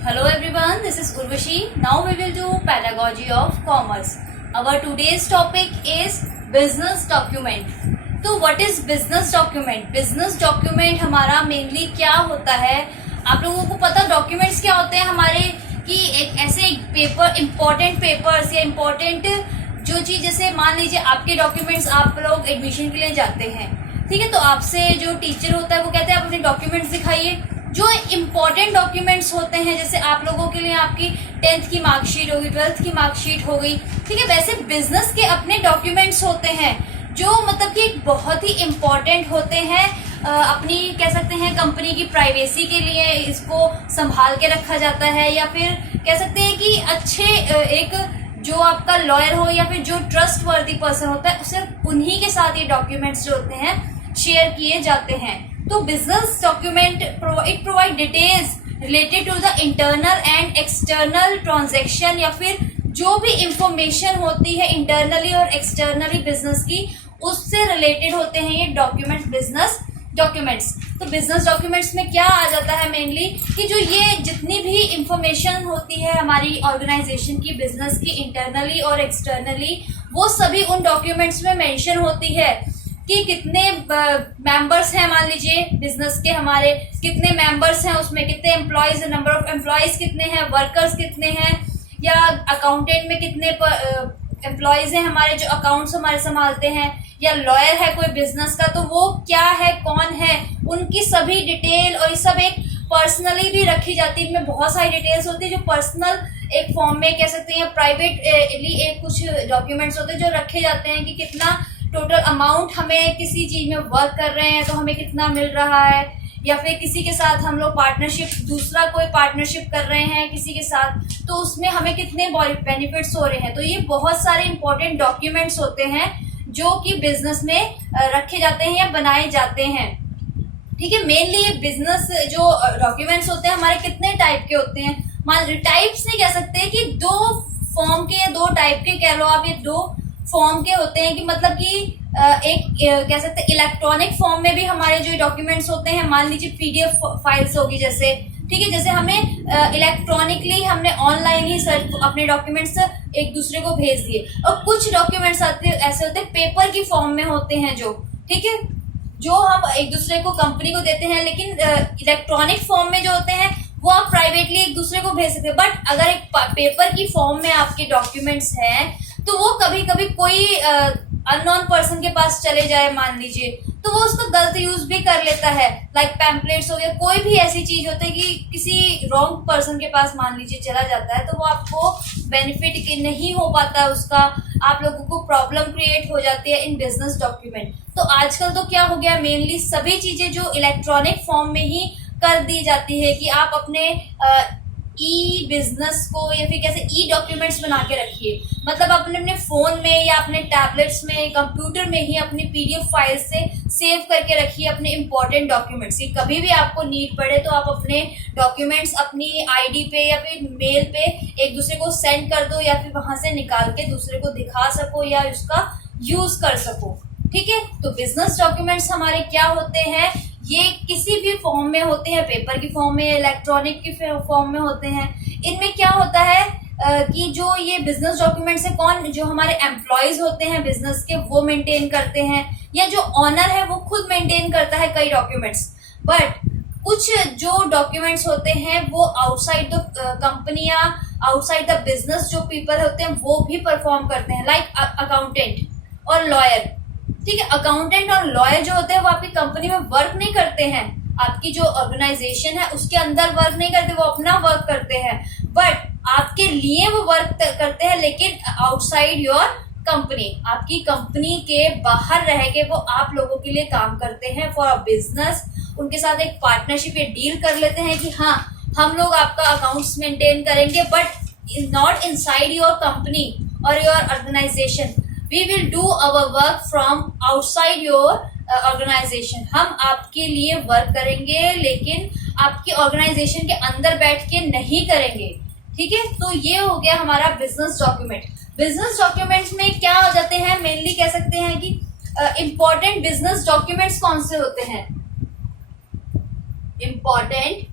Hello everyone, this is Urvashi. Now we will do pedagogy of commerce. Our today's topic is business document. तो what is business document? Business document हमारा mainly क्या होता है? आप लोगों को पता documents क्या होते हैं हमारे कि एक ऐसे पेपर important papers या important जो चीज, जैसे मान लीजिए आपके डॉक्यूमेंट्स आप लोग एडमिशन के लिए जाते हैं, ठीक है, तो आपसे जो टीचर होता है वो कहते हैं आप अपने डॉक्यूमेंट्स दिखाइए। जो इम्पोर्टेंट डॉक्यूमेंट्स होते हैं, जैसे आप लोगों के लिए आपकी 10th की मार्कशीट होगी, 12th की मार्कशीट हो गई, ठीक है, वैसे बिजनेस के अपने डॉक्यूमेंट्स होते हैं जो मतलब कि बहुत ही इम्पोर्टेंट होते हैं। अपनी कह सकते हैं कंपनी की प्राइवेसी के लिए इसको संभाल के रखा जाता है, या फिर कह सकते हैं कि अच्छे एक जो आपका लॉयर हो या फिर जो ट्रस्ट वर्दी पर्सन होता है सिर्फ उन्हीं के साथ ये डॉक्यूमेंट्स जो होते हैं शेयर किए जाते हैं। तो business document it provide details related to the internal and external transaction, या फिर जो भी इंफॉर्मेशन होती है इंटरनली और एक्सटर्नली बिजनेस की, उससे रिलेटेड होते हैं ये डॉक्यूमेंट्स, बिजनेस डॉक्यूमेंट्स। तो बिजनेस डॉक्यूमेंट्स में क्या आ जाता है मेनली कि जो ये जितनी भी इंफॉर्मेशन होती है हमारी ऑर्गेनाइजेशन की, बिजनेस की, इंटरनली और एक्सटर्नली, वो सभी उन डॉक्यूमेंट्स में मेंशन होती है कि कितने मेंबर्स हैं, मान लीजिए बिजनेस के हमारे कितने मेंबर्स हैं, उसमें कितने एम्प्लॉयज, नंबर ऑफ एम्प्लॉयज कितने हैं, वर्कर्स कितने हैं, या अकाउंटेंट में कितने एम्प्लॉयज हैं हमारे जो अकाउंट्स हमारे संभालते हैं, या लॉयर है कोई बिजनेस का तो वो क्या है, कौन है, उनकी सभी डिटेल, और ये सब एक पर्सनली भी रखी जाती है। इनमें बहुत सारी डिटेल्स होती है जो पर्सनल एक फॉर्म में कह सकते हैं, प्राइवेटली एक कुछ डॉक्यूमेंट्स होते हैं जो रखे जाते हैं कि कितना टोटल अमाउंट हमें किसी चीज में वर्क कर रहे हैं तो हमें कितना मिल रहा है, या फिर किसी के साथ हम लोग पार्टनरशिप, दूसरा कोई पार्टनरशिप कर रहे हैं किसी के साथ, तो उसमें हमें कितने बेनिफिट्स हो रहे हैं। तो ये बहुत सारे इंपॉर्टेंट डॉक्यूमेंट्स होते हैं जो कि बिजनेस में रखे जाते हैं या बनाए जाते हैं, ठीक है। मेनली ये बिजनेस जो डॉक्यूमेंट्स होते हैं हमारे कितने टाइप के होते हैं, मान टाइप्स नहीं कह सकते कि दो फॉर्म के, दो टाइप के कह लो आप, ये दो फॉर्म के होते हैं कि मतलब कि एक कह सकते हैं इलेक्ट्रॉनिक फॉर्म में भी हमारे जो डॉक्यूमेंट्स होते हैं, मान लीजिए पीडीएफ फाइल्स होगी जैसे, ठीक है, जैसे हमें इलेक्ट्रॉनिकली हमने ऑनलाइन ही सर्च अपने डॉक्यूमेंट्स एक दूसरे को भेज दिए, और कुछ डॉक्यूमेंट्स ऐसे होते हैं पेपर की फॉर्म में होते हैं जो, ठीक है, जो हम एक दूसरे को कंपनी को देते हैं, लेकिन इलेक्ट्रॉनिक फॉर्म में जो होते हैं वो आप प्राइवेटली एक दूसरे को भेज सकते हैं। बट अगर एक पेपर की फॉर्म में आपके डॉक्यूमेंट्स हैं तो वो कभी कभी कोई अननोन पर्सन के पास चले जाए मान लीजिए, तो वो उसका गलत यूज भी कर लेता है, लाइक पैम्पलेट्स हो गया, कोई भी ऐसी चीज होती है कि किसी रॉन्ग पर्सन के पास मान लीजिए चला जाता है, तो वो आपको बेनिफिट नहीं हो पाता है उसका, आप लोगों को प्रॉब्लम क्रिएट हो जाती है इन बिजनेस डॉक्यूमेंट। तो आजकल तो क्या हो गया, मेनली सभी चीजें जो इलेक्ट्रॉनिक फॉर्म में ही कर दी जाती है कि आप अपने ई बिजनेस को या फिर कैसे ई डॉक्यूमेंट्स बना के रखिए, मतलब अपने अपने फोन में या अपने टैबलेट्स में, कंप्यूटर में ही अपनी पीडीएफ फाइल से सेव करके रखिए अपने इंपॉर्टेंट डॉक्यूमेंट्स, कि कभी भी आपको नीड पड़े तो आप अपने डॉक्यूमेंट्स अपनी आईडी पे या फिर मेल पे एक दूसरे को सेंड कर दो, या फिर वहां से निकाल के दूसरे को दिखा सको या उसका यूज कर सको, ठीक है। तो बिजनेस डॉक्यूमेंट्स हमारे क्या होते हैं, ये किसी भी फॉर्म में होते हैं, पेपर की फॉर्म में, इलेक्ट्रॉनिक की फॉर्म में होते हैं। इनमें क्या होता है कि जो ये बिजनेस डॉक्यूमेंट्स है, कौन जो हमारे एम्प्लॉयज होते हैं बिजनेस के वो मेंटेन करते हैं, या जो ऑनर है वो खुद मेंटेन करता है कई डॉक्यूमेंट्स। बट कुछ जो डॉक्यूमेंट्स होते हैं वो आउटसाइड द कंपनी या आउटसाइड द बिजनेस जो पीपल होते हैं वो भी परफॉर्म करते हैं, लाइक अकाउंटेंट और लॉयर, ठीक है। अकाउंटेंट और लॉयर जो होते हैं वो आपकी कंपनी में वर्क नहीं करते हैं, आपकी जो ऑर्गेनाइजेशन है उसके अंदर वर्क नहीं करते, वो अपना वर्क करते हैं, बट आपके लिए वो वर्क करते हैं, लेकिन आउटसाइड योर कंपनी, आपकी कंपनी के बाहर रह के वो आप लोगों के लिए काम करते हैं फॉर अ बिजनेस। उनके साथ एक पार्टनरशिप या डील कर लेते हैं कि हाँ हम लोग आपका अकाउंट्स मेंटेन करेंगे, but not inside your company और your organisation, we will do our work from outside your organization, हम आपके लिए वर्क करेंगे लेकिन आपकी ऑर्गेनाइजेशन के अंदर बैठ के नहीं करेंगे, ठीक है। तो ये हो गया हमारा बिजनेस डॉक्यूमेंट। बिजनेस डॉक्यूमेंट्स में क्या हो जाते हैं, मेनली कह सकते हैं कि इंपॉर्टेंट बिजनेस डॉक्यूमेंट्स कौन से होते हैं, इंपॉर्टेंट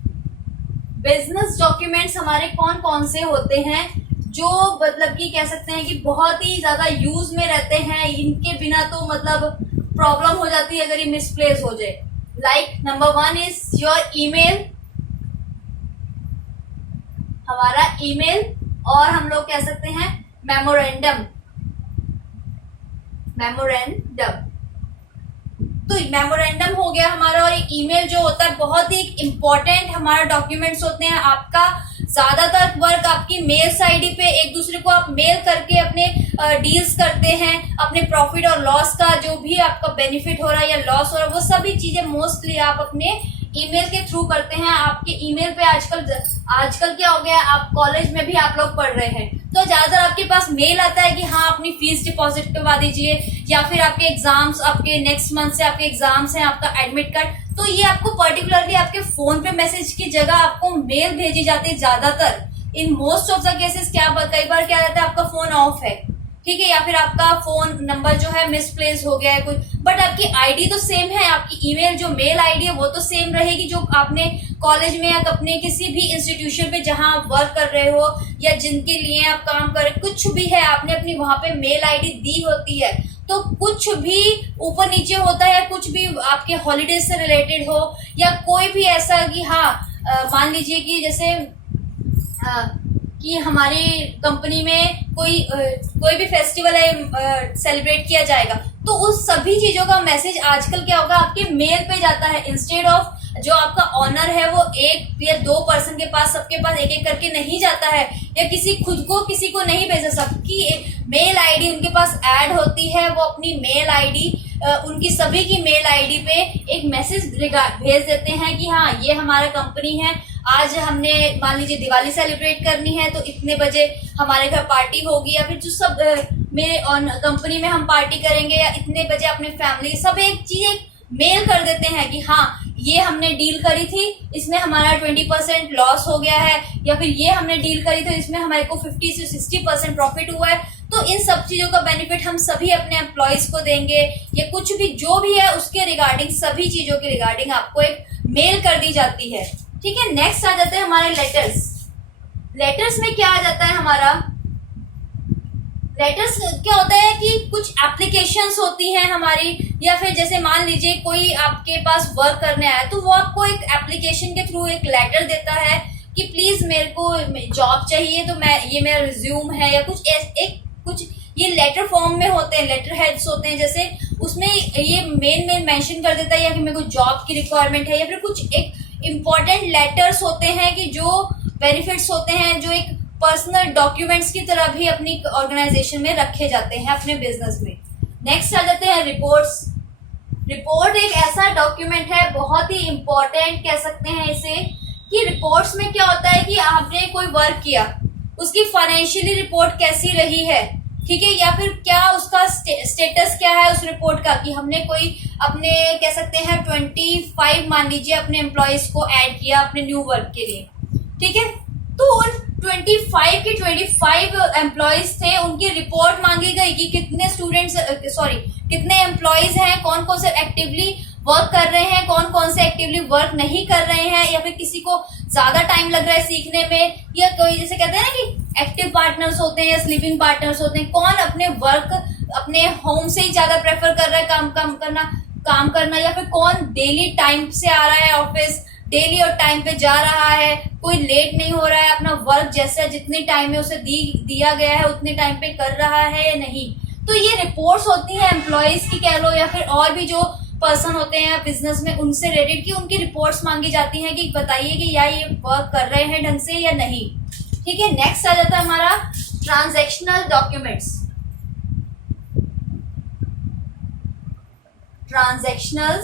बिजनेस डॉक्यूमेंट्स हमारे कौन कौन से होते हैं जो मतलब कि कह सकते हैं कि बहुत ही ज्यादा यूज में रहते हैं, इनके बिना तो मतलब प्रॉब्लम हो जाती है अगर ये मिसप्लेस हो जाए। Like number 1 is your email, हमारा ईमेल, और हम लोग कह सकते हैं मेमोरेंडम। तो मेमोरेंडम हो गया हमारा, और एक ईमेल जो होता है बहुत ही इम्पोर्टेंट हमारा डॉक्यूमेंट्स होते हैं। आपका ज्यादातर वर्क आपकी मेल्स आईडी पे एक दूसरे को आप मेल करके अपने डील्स करते हैं, अपने प्रॉफिट और लॉस का जो भी आपका बेनिफिट हो रहा है या लॉस हो रहा है वो सभी चीजें मोस्टली आप अपने ईमेल के थ्रू करते हैं। आपके ईमेल पे आजकल क्या हो गया, आप कॉलेज में भी आप लोग पढ़ रहे हैं तो ज्यादातर आपके पास मेल आता है कि हाँ अपनी फीस डिपॉजिट करवा दीजिए, या फिर आपके एग्जाम्स, आपके नेक्स्ट मंथ से आपके एग्जाम्स हैं, आपका एडमिट कार्ड, तो ये आपको पर्टिकुलरली आपके फोन पे मैसेज की जगह आपको मेल भेजी जाती है। ज्यादातर in most of the cases कई बार क्या रहता है आपका फोन ऑफ है, ठीक है, या फिर आपका फोन नंबर जो है मिसप्लेस हो गया है कुछ, बट आपकी आईडी तो सेम है, आपकी ईमेल जो मेल आईडी है वो तो सेम रहेगी जो आपने कॉलेज में या अपने किसी भी इंस्टीट्यूशन पे जहां आप वर्क कर रहे हो या जिनके लिए आप काम कर रहे, कुछ भी है आपने अपनी वहां पे मेल आईडी दी होती है। तो कुछ भी ऊपर नीचे होता है, कुछ भी आपके हॉलीडेज से रिलेटेड हो या कोई भी ऐसा कि मान लीजिए कि जैसे कि हमारी कंपनी में कोई भी फेस्टिवल है सेलिब्रेट किया जाएगा, तो उस सभी चीजों का मैसेज आजकल क्या होगा आपके मेल पे जाता है। इंस्टेड ऑफ जो आपका ऑनर है वो 1 या 2 पर्सन के पास, सबके पास एक एक करके नहीं जाता है, या किसी को नहीं भेजा, सबकी मेल आईडी उनके पास ऐड होती है। वो अपनी मेल आईडी उनकी सभी की मेल आईडी पे एक मैसेज भेज देते हैं कि हाँ ये हमारा कंपनी है, आज हमने मान लीजिए दिवाली सेलिब्रेट करनी है तो इतने बजे हमारे घर पार्टी होगी, या फिर जो सब मेरे कंपनी में हम पार्टी करेंगे, या इतने बजे अपने फैमिली, सब एक चीज मेल कर देते हैं कि हाँ ये हमने डील करी थी इसमें हमारा 20% लॉस हो गया है, या फिर ये हमने डील करी थी इसमें हमारे को 50 से 60% प्रॉफिट हुआ है। तो इन सब चीजों का बेनिफिट हम सभी अपने एम्प्लॉयज को देंगे, या कुछ भी जो भी है उसके रिगार्डिंग, सभी चीजों के रिगार्डिंग आपको एक मेल कर दी जाती है। ठीक है, नेक्स्ट आ जाते हैं हमारे लेटर्स में क्या आ जाता है हमारा, लेटर्स क्या होता है कि कुछ एप्लीकेशंस होती हैं हमारी, या फिर जैसे मान लीजिए कोई आपके पास वर्क करने आया तो वो आपको एक एप्लीकेशन के थ्रू एक लेटर देता है कि प्लीज मेरे को जॉब चाहिए, तो ये मेरा रिज्यूम है, या कुछ ये लेटर फॉर्म में होते हैं, लेटर हेड्स होते हैं, जैसे उसमें ये मेन मेंशन कर देता है या कि मेरे को जॉब की रिक्वायरमेंट है, या फिर कुछ एक इम्पोर्टेंट लेटर्स होते हैं कि जो बेनिफिट्स होते हैं जो एक पर्सनल डॉक्यूमेंट्स की तरह भी अपनी ऑर्गेनाइजेशन में रखे जाते हैं अपने बिजनेस में। नेक्स्ट आ जाते हैं रिपोर्ट्स। रिपोर्ट एक ऐसा डॉक्यूमेंट है बहुत ही इम्पोर्टेंट कह सकते हैं इसे, कि रिपोर्ट्स में क्या होता है कि आपने कोई वर्क किया, उसकी फाइनेंशियली रिपोर्ट कैसी रही है, ठीक है, या फिर क्या उसका स्टेटस क्या है उस रिपोर्ट का, कि हमने कोई अपने कह सकते हैं 25 मान लीजिए अपने एम्प्लॉयज को ऐड किया अपने न्यू वर्क के लिए, ठीक है, तो उन 25 के 25 एम्प्लॉयज थे, उनकी रिपोर्ट मांगी गई कि कितने एम्प्लॉयज हैं, कौन कौन से एक्टिवली वर्क कर रहे हैं, कौन कौन से एक्टिवली वर्क नहीं कर रहे हैं, या फिर किसी को ज्यादा टाइम लग रहा है सीखने में, या कोई जैसे कहते हैं ना कि एक्टिव पार्टनर्स होते हैं या स्लीपिंग पार्टनर्स होते हैं, कौन अपने वर्क अपने होम से ही ज्यादा प्रेफर कर रहा है काम करना, या फिर कौन डेली टाइम से आ रहा है ऑफिस, डेली और टाइम पे जा रहा है, कोई लेट नहीं हो रहा है, अपना वर्क जैसे जितने टाइम में उसे दिया गया है उतने टाइम पे कर रहा है या नहीं। तो ये रिपोर्ट्स होती हैं एम्प्लॉयज की कह लो, या फिर और भी जो पर्सन होते हैं बिजनेस में उनसे रिलेटेड, की उनकी रिपोर्ट्स मांगी जाती हैं कि बताइए कि या ये वर्क कर रहे हैं ढंग से या नहीं। ठीक है, नेक्स्ट आ जाता है हमारा ट्रांजैक्शनल डॉक्यूमेंट्स। ट्रांजैक्शनल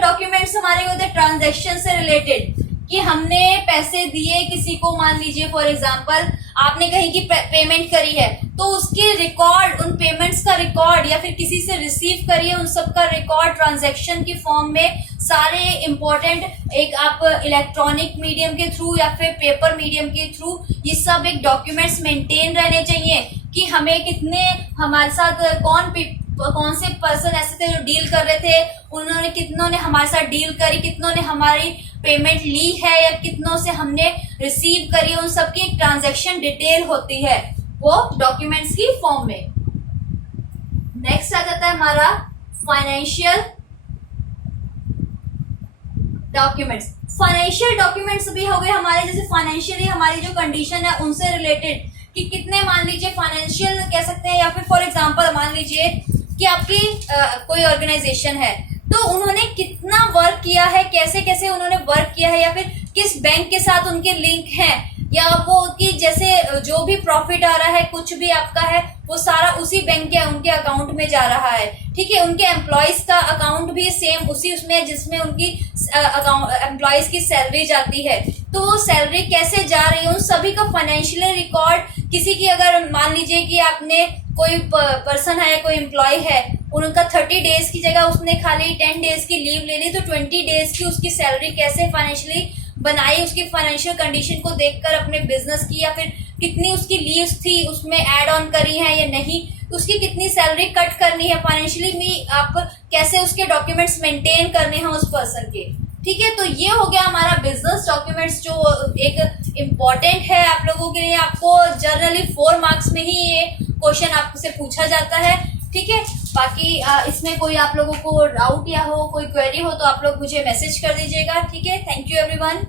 डॉक्यूमेंट्स हमारे होते हैं ट्रांजैक्शन से रिलेटेड, कि हमने पैसे दिए किसी को, मान लीजिए फॉर एग्जांपल आपने कहीं की पेमेंट करी है तो उसके रिकॉर्ड, उन पेमेंट्स का रिकॉर्ड, या फिर किसी से रिसीव करी है उन सब का रिकॉर्ड ट्रांजैक्शन की फॉर्म में, सारे इंपॉर्टेंट एक आप इलेक्ट्रॉनिक मीडियम के थ्रू या फिर पेपर मीडियम के थ्रू ये सब एक डॉक्यूमेंट्स मेंटेन रहने चाहिए, कि हमें कितने हमारे साथ कौन से पर्सन ऐसे थे जो डील कर रहे थे, उन्होंने कितनों ने हमारे साथ डील करी, कितनों ने हमारी पेमेंट ली है या कितनों से हमने रिसीव करी, उन सबकी ट्रांजैक्शन डिटेल होती है वो डॉक्यूमेंट्स की फॉर्म में। नेक्स्ट आ जाता है हमारा फाइनेंशियल डॉक्यूमेंट्स। फाइनेंशियल डॉक्यूमेंट्स भी हो गए हमारे, जैसे फाइनेंशियली हमारी जो कंडीशन है उनसे रिलेटेड, कि कितने, मान लीजिए फाइनेंशियल कह सकते हैं, या फिर फॉर एग्जांपल मान लीजिए कि आपकी कोई ऑर्गेनाइजेशन है तो उन्होंने कितना वर्क किया है, कैसे कैसे उन्होंने वर्क किया है, या फिर किस बैंक के साथ उनके लिंक हैं, या वो कि जैसे जो भी प्रॉफिट आ रहा है कुछ भी आपका है वो सारा उसी बैंक के उनके अकाउंट में जा रहा है, ठीक है। उनके एम्प्लॉयज का अकाउंट भी सेम उसी उसमें जिसमें उनकी एम्प्लॉयज की सैलरी जाती है, तो वो सैलरी कैसे जा रही है, उन सभी का फाइनेंशियल रिकॉर्ड। किसी की अगर मान लीजिए कि आपने कोई पर्सन है, कोई एम्प्लॉय है, उनका 30 डेज की जगह उसने खाली 10 डेज की लीव ले ली, तो 20 डेज की उसकी सैलरी कैसे फाइनेंशियली बनाई, उसकी फाइनेंशियल कंडीशन को देखकर अपने बिजनेस की, या फिर कितनी उसकी लीव्स थी उसमें ऐड ऑन करी है या नहीं, उसकी कितनी सैलरी कट करनी है, फाइनेंशियली भी आप कैसे उसके डॉक्यूमेंट्स मेंटेन करने हैं उस पर्सन के, ठीक है। तो ये हो गया हमारा बिजनेस डॉक्यूमेंट्स, जो एक इम्पॉर्टेंट है आप लोगों के लिए। आपको जनरली 4 मार्क्स में ही ये क्वेश्चन आपसे पूछा जाता है, ठीक है। बाकी इसमें कोई आप लोगों को डाउट या हो, कोई क्वेरी हो तो आप लोग मुझे मैसेज कर दीजिएगा, ठीक है। Thank you everyone.